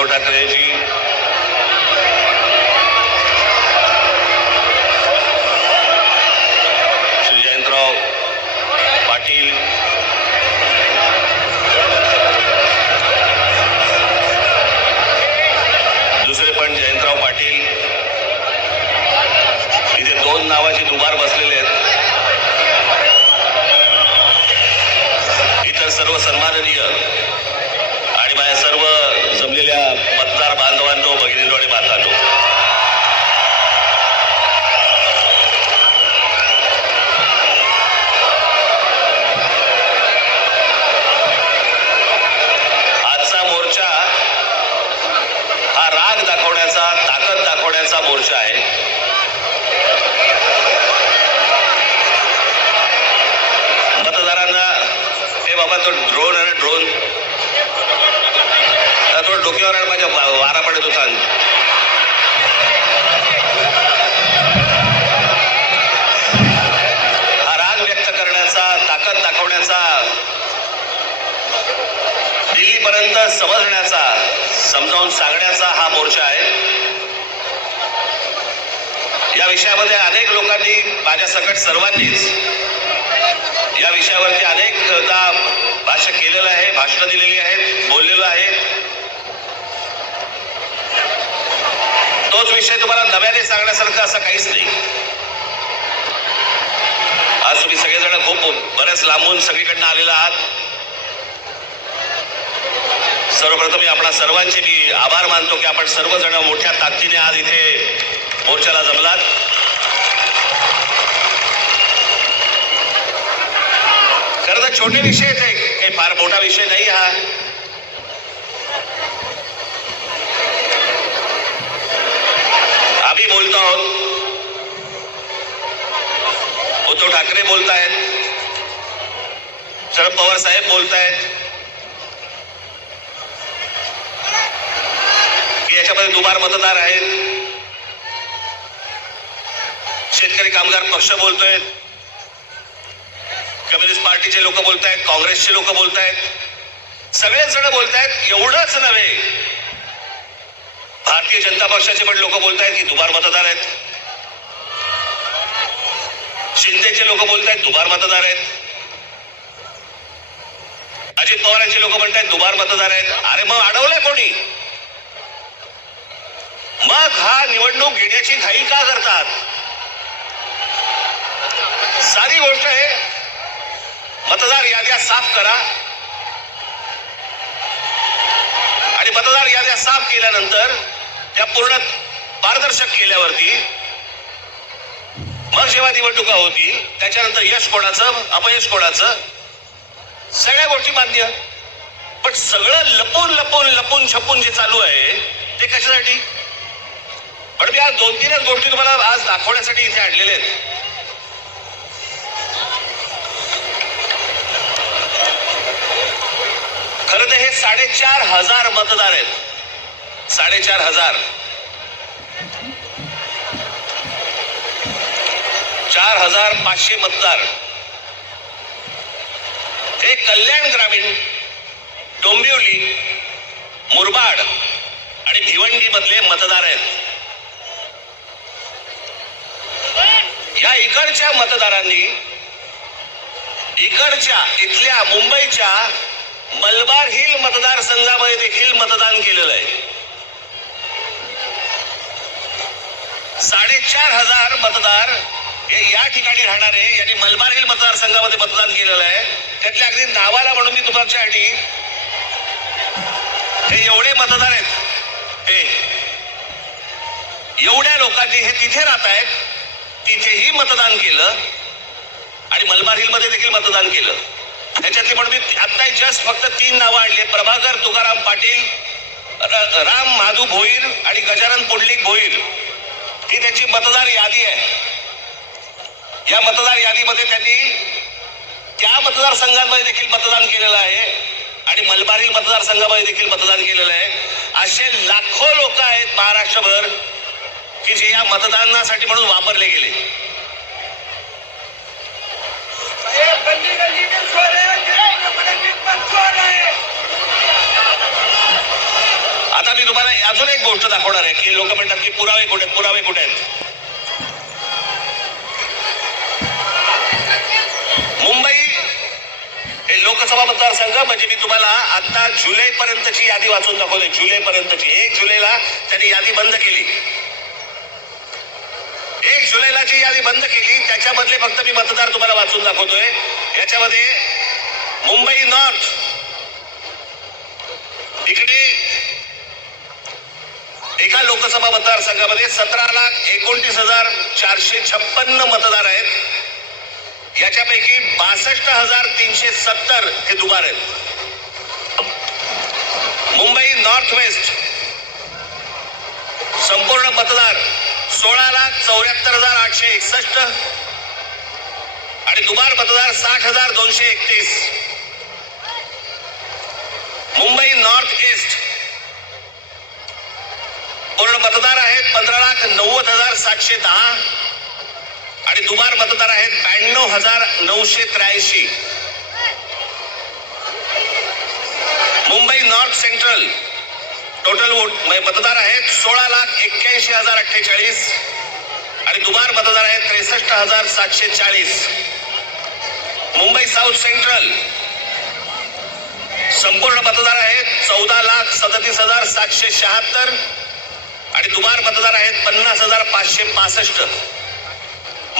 उद्धव ठाकरेजी श्री जयंतराव पाटील। दुसरे पण जयंतराव पाटील। इथे दोन नावाचे दुबार बसलेले आहेत। इतर सर्व सन्माननीय आणि माझ्या सर्व जमलेल्या बांधव बांधवांनो भगिनींनो मातांनो. आजचा मोर्चा हा राग दाखवण्याचा ताकद दाखवण्याचा मोर्चा आहे. मतदारांना हे बाबा तो ड्रोन आणि ड्रोन थोडं डोक्यावर आणि माझ्या वारा पडत होता. हा राग व्यक्त करण्याचा ताकद दाखवण्याचा दिल्लीपर्यंत समजण्याचा समजावून सांगण्याचा हा मोर्चा आहे. या विषयामध्ये अनेक लोकांनी माझ्या सकट सर्वांनीच या विषयावरती अनेकदा भाष्य केलेलं आहे भाषणं दिलेली आहेत बोललेलं आहे तोच विषय तुम्हाला नव्याने सांगण्यासारखं असं काहीच नाही. आज तुम्ही सगळेजण खूप बऱ्याच लांबून सगळीकडनं आलेला आहात. सर्वप्रथम मी आपणा सर्वांचे मी आभार मानतो की आपण सर्वजण मोठ्या ताकदीने आज इथे मोर्चाला जमलात. खरं तर छोटे विषय आहेत काही फार मोठा विषय नाही हा. ठाकरे बोलतायत. शरद पवार साहेब बोलतायत. की याच्यामध्ये दुबार मतदार आहेत. शेतकरी कामगार पक्ष बोलतोय. कम्युनिस्ट पार्टीचे लोक बोलतायत काँग्रेसचे लोक बोलतायत. सगळेच जण बोलतायत एवढंच नव्हे. भारतीय जनता पक्षाचे पण लोक बोलतायत की दुबार मतदार आहेत. शिंदेचे लोक बोलतायत दुबार मतदार आहेत. अजित पवारांचे लोक म्हणतायत दुबार मतदार आहेत. अरे मग अडवलंय कोणी? मग हा निवडणूक घेण्याची घाई का करतात? साधी गोष्ट आहे. मतदार याद्या साफ करा. आणि मतदार याद्या साफ केल्यानंतर त्या पूर्ण पारदर्शक केल्यावरती मग जेव्हा निवडणुका होतील त्याच्यानंतर यश कोणाचं अपयश कोणाचं? सगळ्या गोष्टी मान्य. पण सगळं लपून लपून लपून छपून जे चालू आहे ते कशासाठी? पण मी आज दोन तीनच गोष्टी तुम्हाला आज दाखवण्यासाठी इथे आणलेल्या आहेत. खरं तर हे साडेचार हजार मतदार आहेत. साडेचार हजार. चार हजार पाचशे मतदार. हे कल्याण ग्रामीण डोंबिवली मुरबाड आणि भिवंडी मधले मतदार आहेत. या इकडच्या मतदारांनी इकडच्या इथल्या मुंबईच्या मलबार हिल मतदारसंघामध्ये देखील मतदान केलेलं आहे. साडेचार हजार मतदार हे या ठिकाणी राहणारे यांनी मलबार हिल मतदारसंघामध्ये मतदान केलेलं आहे. त्यातल्या अगदी नावाला म्हणून मी तुमच्यासाठी हे एवढे मतदार आहेत. हे एवढ्या लोकांनी हे तिथे राहत आहेत. तिथेही मतदान केलं. आणि मलबार हिलमध्ये देखील मतदान केलं. त्याच्यातली म्हणून मी आता जस्ट फक्त तीन नावं आणली प्रभाकर तुकाराम पाटील राम माधू भोईर आणि गजानन पुंडलिक भोईर. ही त्यांची मतदार यादी आहे. या मतदार यादीमध्ये त्यांनी त्या मतदारसंघांमध्ये देखील मतदान केलेलं आहे आणि मलबारील मतदारसंघामध्ये देखील मतदान केलेलं आहे. असे लाखो लोक आहेत महाराष्ट्रभर की जे या मतदानासाठी म्हणून वापरले गेले. आता मी तुम्हाला अजून एक गोष्ट दाखवणार आहे. की लोक म्हणतात की पुरावे कुठे पुरावे कुठे आहेत? लोकसभा मतदारसंघ म्हणजे मी तुम्हाला आता जुलै पर्यंतची यादी वाचून दाखवली. जुलै पर्यंतची एक जुलैला त्यांनी यादी बंद केली. एक जुलैला जी यादी बंद केली त्याच्यामधले फक्त मी मतदार तुम्हाला वाचून दाखवतोय. याच्यामध्ये मुंबई नॉर्थ. इकडे एका लोकसभा मतदारसंघामध्ये सतरा लाख एकोणतीस हजार चारशे छप्पन्न मतदार आहेत. याच्यापैकी बासष्ट हजार तीनशे सत्तर हे दुबार आहेत. Mumbai north west. संपूर्ण मतदार सोळा लाख चौऱ्याहत्तर हजार आठशे एकसष्ट आणि दुबार मतदार साठ हजार दोनशे एकतीस. Mumbai north east. पूर्ण मतदार आहेत पंधरा लाख नव्वद हजार सातशे दहा. आणि दुबार मतदार आहेत ब्याण्णव हजार नऊशे त्र्याऐंशी. Mumbai north central. Total vote म्हणजे मतदार आहेत सोळा लाख एक्क्याऐंशी हजार अठ्ठेचाळीस. आणि दुबार मतदार आहेत त्रेसष्ट हजार सातशे चाळीस. Mumbai south central. संपूर्ण मतदार आहेत चौदा लाख सदतीस हजार सातशे शहात्तर. आणि दुबार मतदार आहेत पन्नास हजार पाचशे पासष्ट.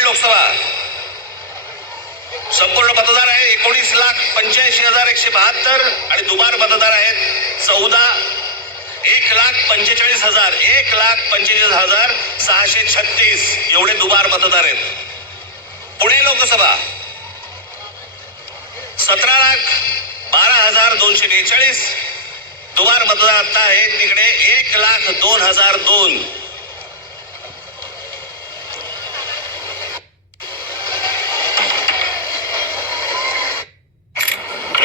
मावळ लोकसभा. संपूर्ण मतदार आहे एकोणीस लाख पंच्याऐंशी हजार एकशे बहात्तर आणि दुबार मतदार आहेत चौदा एक लाख पंचेचाळीस हजार एक लाख पंचेचाळीस हजार सहाशे छत्तीस एवढे दुबार मतदार आहेत. पुणे लोकसभा. सतरा लाख बारा हजार दोनशे बेचाळीस. दुबार मतदार आता आहेत तिकडे एक लाख दोन हजार दोन.